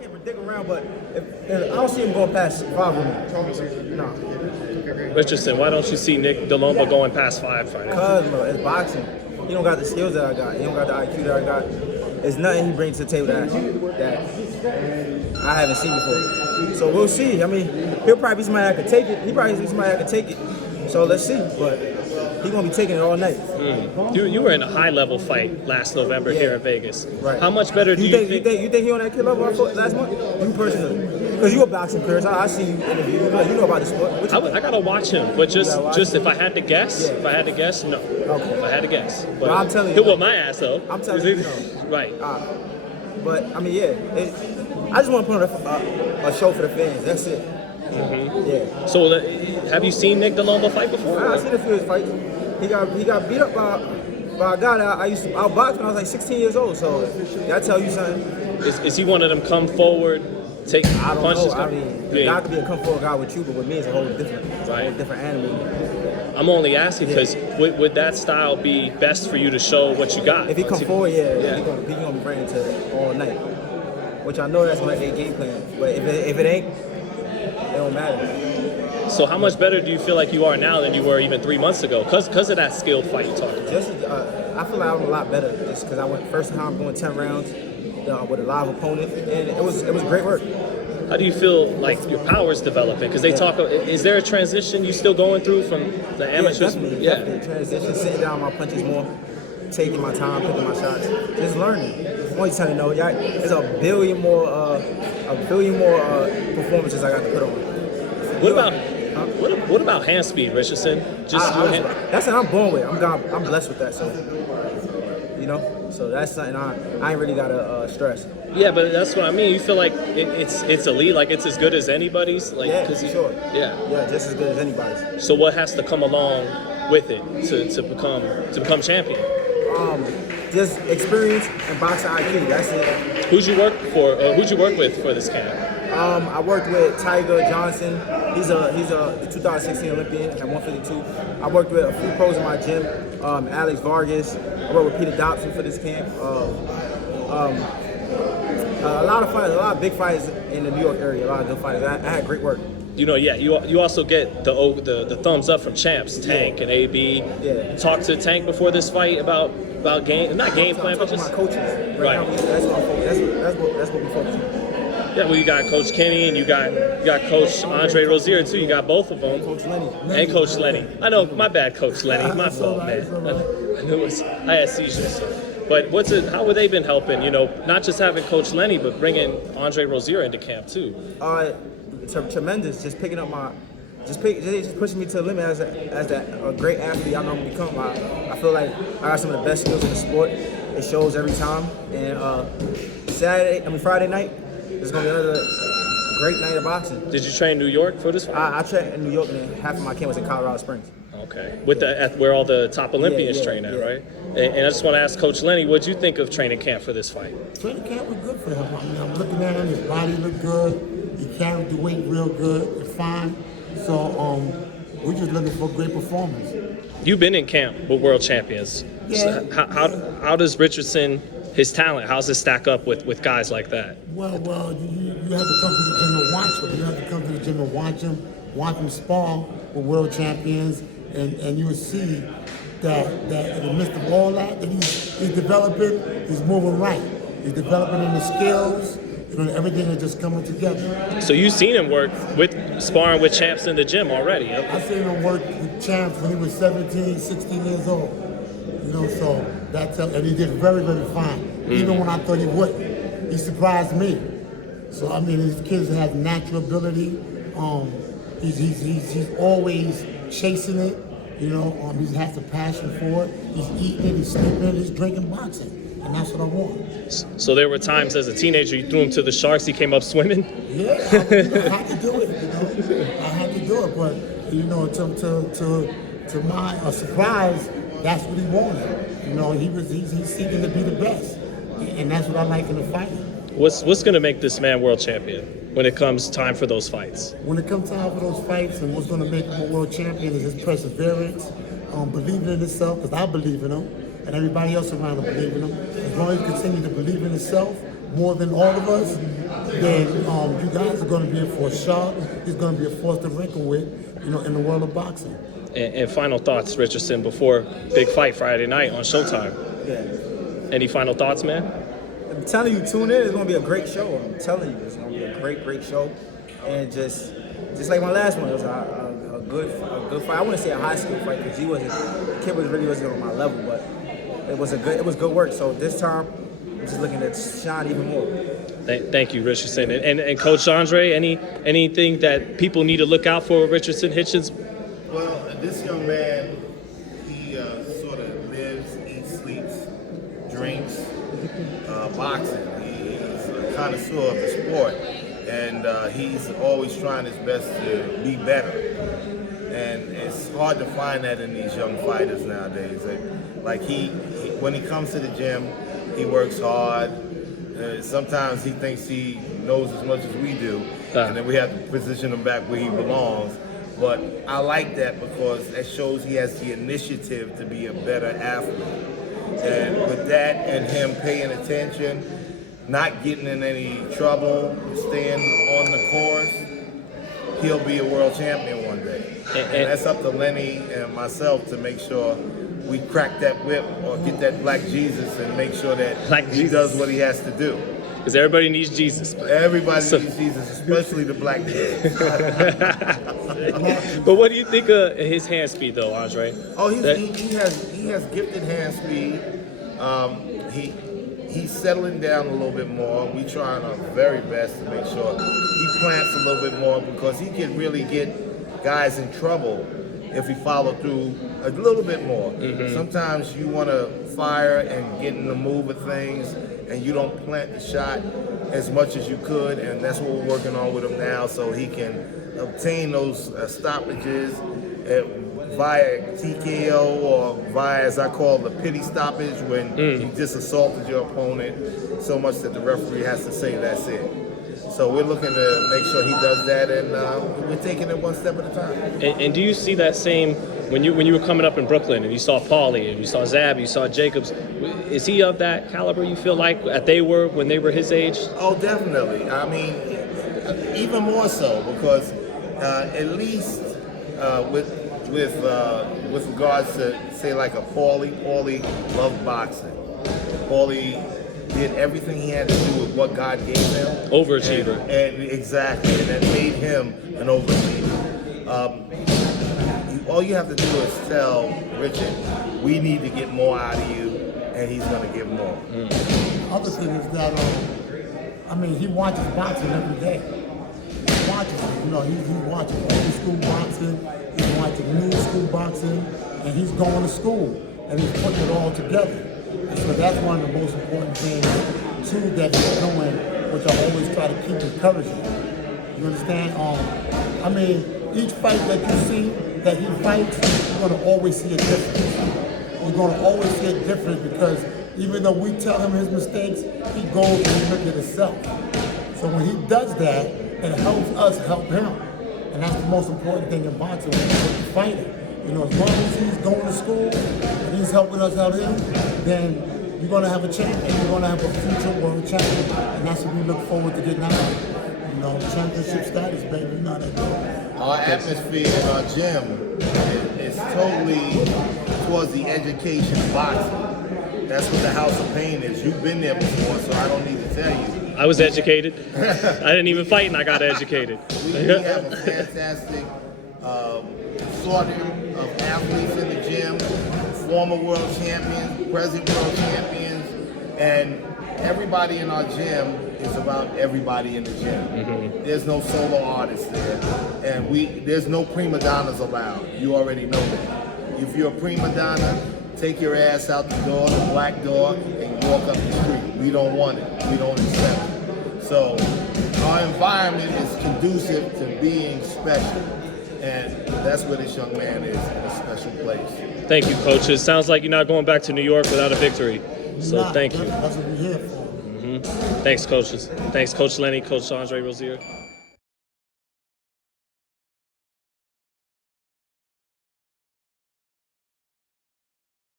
can't predict around, but if I don't see him going past 5 rounds. No. Richardson, why don't you see Nick Delomba going past 5 fighting? Because, bro, it's boxing. He don't got the skills that I got. He don't got the IQ that I got. There's nothing he brings to the table that I haven't seen before. So we'll see. I mean, he'll probably be somebody that could take it. He probably be somebody that could take it. So let's see. But he's going to be taking it all night. You were in a high-level fight last November here in Vegas. Right. How much better do you think? You think he on that kid level I fought last month? You personally? Because you a boxing career, I see you interview. You know about the sport. I gotta watch him, but just if I had to guess, no. Okay. If I had to guess, but I'm telling you, he'll whip my ass though. I'm telling you, right. But I mean, I just want to put on a show for the fans. That's it. Yeah. So, have you seen Nick Delomba fight before? I've seen a few of his fights. He got beat up by a guy that I used to outbox when I was like 16 years old. So that tell you something. Is he one of them come forward? Take I don't punches. know. I mean, the guy could be a come forward guy with you, but with me, it's a whole different animal. I'm only asking because would that style be best for you to show what you got? If he come forward, he's gonna be bringing to all night. Which I know that's like a game plan. But if it ain't, it don't matter. So how much better do you feel like you are now than you were even 3 months ago? Because of that skilled fight you talked about. I feel like I'm a lot better just because I went first time going 10 rounds. With a live opponent, and it was great work. How do you feel like your power's developing? Because they talk. Is there a transition you still going through from the amateurs? Definitely. Transition, sitting down my punches more, taking my time, picking my shots, just learning. I'm only telling you, there's a billion more performances I got to put on. What about hand speed, Richardson? That's what I'm born with. I'm blessed with that. So that's something I ain't really gotta stress. Yeah, but that's what I mean. You feel like it's elite, like it's as good as anybody's. Like, yeah, sure. Yeah, just as good as anybody's. So what has to come along with it to become champion? Just experience and boxing IQ. That's it. Who'd you work with for this camp? I worked with Tiger Johnson. He's a 2016 Olympian at 152. I worked with a few pros in my gym. Alex Vargas. I worked with Peter Dobson for this camp. A lot of fighters, a lot of big fighters in the New York area. A lot of good fighters. I had great work. You also get the thumbs up from champs, Tank and AB. Yeah. Talk to Tank before this fight about game plan, but just my coaches. Right. That's what we focus on. Yeah, well, you got Coach Kenny and you got Coach Andre Rozier too. You got both of them. Coach Lenny. And Coach Lenny. I know, my bad, Coach Lenny. My fault, man. I had seizures. But how have they been helping? Not just having Coach Lenny, but bringing Andre Rozier into camp too. Tremendous. Just picking up just pushing me to the limit as a great athlete I'm gonna become. I feel like I got some of the best skills in the sport. It shows every time. And Friday night, it's gonna be another great night of boxing. Did you train in New York for this fight? I trained in New York, and half of my camp was in Colorado Springs. Okay, where all the top Olympians train at, right? And I just want to ask Coach Lenny, what'd you think of training camp for this fight? Training camp was good for him. I mean, I'm looking at him; his body looked good. He carried the weight real good and fine. So we're just looking for a great performance. You've been in camp with world champions. Yeah. So how does Richardson, his talent, how's it stack up with guys like that? Well, you have to come to the gym to watch him. You have to come to the gym and watch him spar with world champions, and you will see that in the midst of all that he's developing, he's moving right. He's developing in the skills. Everything is just coming together. So you've seen him work sparring with champs in the gym already? Okay. I've seen him work with champs when he was 17, 16 years old. So and he did very, very fine. Even when I thought he wouldn't, he surprised me. So I mean, these kids have natural ability. He's always chasing it. He has a passion for it. He's eating it, he's sleeping it, he's drinking boxing. And that's what I want. So there were times as a teenager you threw him to the sharks, he came up swimming? Yeah, I had to do it, I had to do it, but, to my surprise, that's what he wanted. He's seeking to be the best. And that's what I like in the fight. What's going to make this man world champion when it comes time for those fights? When it comes time for those fights, and what's going to make him a world champion is his perseverance, believing in himself, because I believe in him. And everybody else around him believe in him. As long as he continues to believe in himself more than all of us, then you guys are going to be in for a shock. He's going to be a force to reckon with, in the world of boxing. And final thoughts, Richardson, before big fight Friday night on Showtime. Yeah. Any final thoughts, man? I'm telling you, tune in. It's gonna be a great show. I'm telling you, it's gonna be a great show. And just like my last one, it was a good fight. I wouldn't say a high school fight because the kid really wasn't on my level, but it was good work. So this time, I'm just looking to shine even more. Thank you, Richardson. And Coach Andre, anything that people need to look out for with Richardson Hitchins? Well, this young man, he sort of lives, eats, sleeps, drinks, boxing. He's a connoisseur of the sport, and he's always trying his best to be better. And it's hard to find that in these young fighters nowadays. Like when he comes to the gym, he works hard. Sometimes he thinks he knows as much as we do, and then we have to position him back where he belongs. But I like that because that shows he has the initiative to be a better athlete. And with that and him paying attention, not getting in any trouble, staying on the course, he'll be a world champion one day. And that's up to Lenny and myself to make sure we crack that whip or get that black Jesus and make sure that he does what he has to do. Because everybody needs Jesus. Everybody needs Jesus, especially the black kids. But what do you think of his hand speed, though, Andre? Oh, he has gifted hand speed. He's settling down a little bit more. We trying our very best to make sure he plants a little bit more because he can really get guys in trouble if he follow through a little bit more. Sometimes you want to fire and get in the move of things, and you don't plant the shot as much as you could, and that's what we're working on with him now, so he can obtain those stoppages via TKO or via, as I call, the pity stoppage, when you just assaulted your opponent so much that the referee has to say that's it. So we're looking to make sure he does that, and we're taking it one step at a time. And do you see that same when you were coming up in Brooklyn and you saw Paulie and you saw Zab, you saw Jacobs? Is he of that caliber? You feel like that they were when they were his age? Oh, definitely. I mean, even more so because at least with regards to say like a Paulie loved boxing. Paulie did everything he had to do with what God gave him. Overachiever. And exactly, and that made him an overachiever. All you have to do is tell Richard, we need to get more out of you, and he's going to give more. Other thing is that, he watches boxing every day. He watches it. He's watching old school boxing, he's watching new school boxing, and he's going to school, and he's putting it all together. So that's one of the most important things, too, that he's doing, which I always try to keep encouraging. You understand? Each fight that you see that he fights, you're going to always see a difference. You're going to always see a difference because even though we tell him his mistakes, he goes and he looks at himself. So when he does that, it helps us help him. And that's the most important thing in boxing when you're fighting. As long as he's going to school and he's helping us out him, then you're going to have a champion. You're going to have a future world champion. And that's what we look forward to getting out. Championship status, baby. You know that. Our atmosphere in our gym is totally towards the education of boxing. That's what the House of Pain is. You've been there before, so I don't need to tell you. I was educated. I didn't even fight and I got educated. We have a fantastic assortment of athletes in the gym, former world champions, present world champions, and everybody in our gym is about everybody in the gym. There's no solo artists there, and there's no prima donnas allowed. You already know that. If you're a prima donna, take your ass out the door, the black door, and walk up the street. We don't want it. We don't accept it. So our environment is conducive to being special, and that's where this young man is, in a special place. Thank you, Coach. It sounds like you're not going back to New York without a victory. So thank you. That's what we're here for. Thanks, coaches. Thanks, Coach Lenny, Coach Andre Rozier.